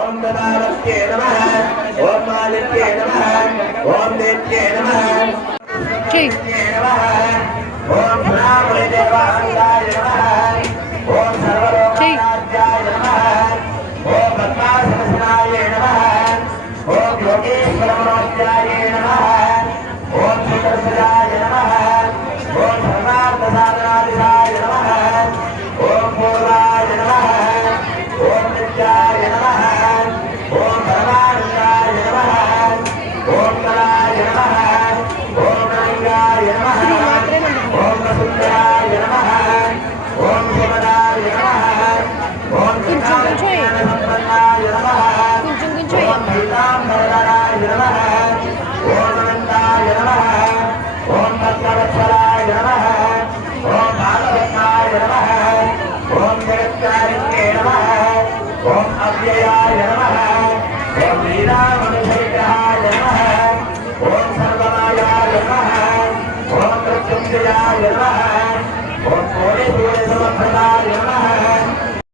ओम ददावत्ये नमः ओम मालिक्ये नमः ओम देव्ये नमः ठीक ओम ब्राह्मणे देवाय नमः ओम सर्वलोकाध्याय नमः ओम पद्मासनाय नमः ओम योगेश्वराय नमः ओम सुदर्शनाय नमः ओम सर्वार्थसाधनाय नमः ओम पूर्वाय नमः ओम नित्याय नमः ओम परमानंदाय नमः ओम कलाय नमः ओम रंगाय नमः ओम सुंदराय नमः ओम शिवनाय नमः ओम संपन्नाय नमः ओम पीताम्बराय नमः ओम अनंताय नमः ओम भक्तवत्सलाय नमः ओम भागवताय नमः ओम जगत्कारिण्ये नमः ओम अव्ययाय नमः ओम लीलामनुषविग्रहाय नमः ओम सर्वमायाय नमः ओम मृत्युंजयाय नमः ओम कोटिसूर्यसमप्रदाय